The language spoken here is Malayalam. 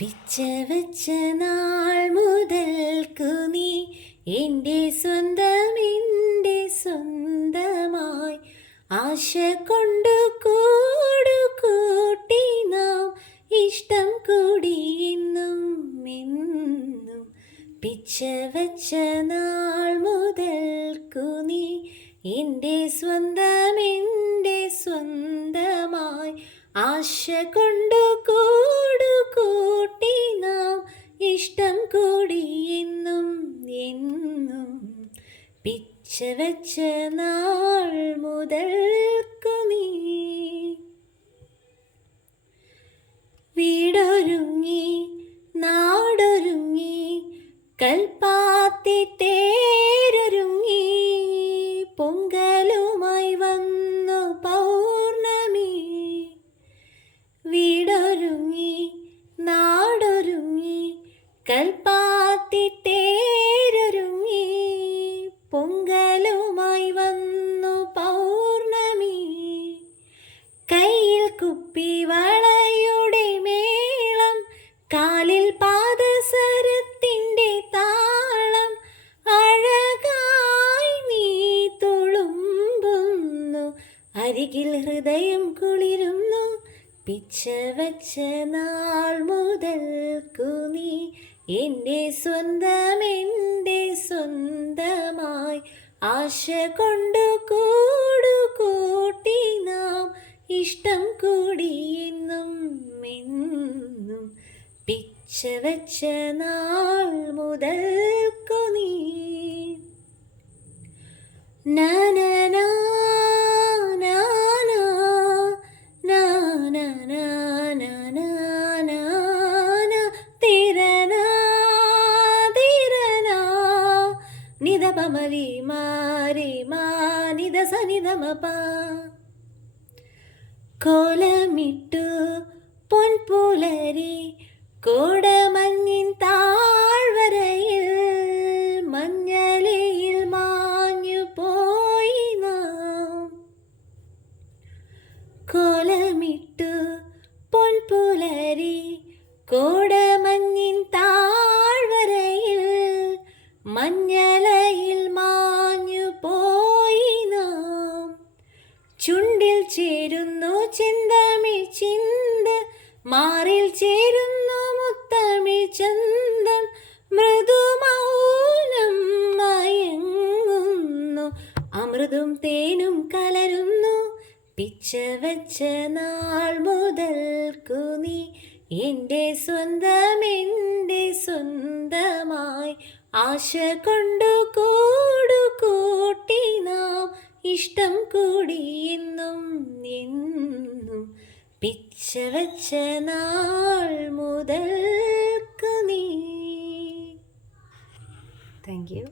പിച്ച വച്ച നാൾ മുതൽക്കു നീ എൻ്റെ സ്വന്തം എൻ്റെ സ്വന്തമായി ആശ കൊണ്ടു കൂട്ടി നാം ഇഷ്ടം കൂടി എന്നും എന്നും പിച്ച വച്ച നാൾ മുതൽക്കു നീ എൻ്റെ സ്വന്തമായി ആശ കൊണ്ടു കൂട്ടി നാം ഇഷ്ടം കൂടി എന്നും എന്നും പിച്ച വച്ച നാൾ മുതൽക്കു നീ വീടൊരുങ്ങി നാടൊരുങ്ങി കൽപ്പാത്തി തേരൊരുങ്ങി പൊങ്കലുമായി വന്നു പൗർണമി വീടൊരുങ്ങി നാടൊരുങ്ങി കൽപ്പാത്തി തേരൊരുങ്ങി പൊങ്കലുമായി വന്നു പൗർണമി കയ്യിൽ കുപ്പി വളയുടെ മേളം കാലിൽ പാദസരത്തിൻ്റെ താളം അഴകായി നീ തുളുമ്പുന്നു അരികിൽ ഹൃദയം കുളിരുന്നു പിച്ച വച്ച നാൾ മുതൽക്കു നീ എൻ്റെ സ്വന്തമായി ആശ കൊണ്ടു കൂട്ടി നാം ഇഷ്ടം കൂടി എന്നും എന്നും പിച്ച വച്ച നാൾ മുതൽക്കു നീ നാനാ നിദപമലി മാരി മാ നിദ സനിദമപ കോലമിട്ടു പൊൻപുലരി കോടമഞ്ഞിൻ താഴ്വരയിൽ മഞ്ഞലയിൽ മാഞ്ഞു പോയി നാം കോലമിട്ടു പൊൻപുലരി കോടമഞ്ഞിൻ താഴ്വരയിൽ മഞ്ഞലയിൽ മാഞ്ഞു പോയി നാം ചുണ്ടിൽ ചേരുന്നു ചിന്തമിഴ് ചിന്ത് മാറിൽ ചേരുന്നു മുത്തമിഴ് ചന്തം മൃദുമൗനം മയങ്ങുന്നു അമൃതും തേനും കലരുന്നു പിച്ച വച്ച നാൾ മുതൽക്കു നീ എൻ്റെ സ്വന്തമായി ആശ കൊണ്ടു കൂട്ടി നാം ഇഷ്ടം കൂടി എന്നും എന്നും പിച്ച വച്ച നാൾ മുതൽക്കു നീ. Thank you.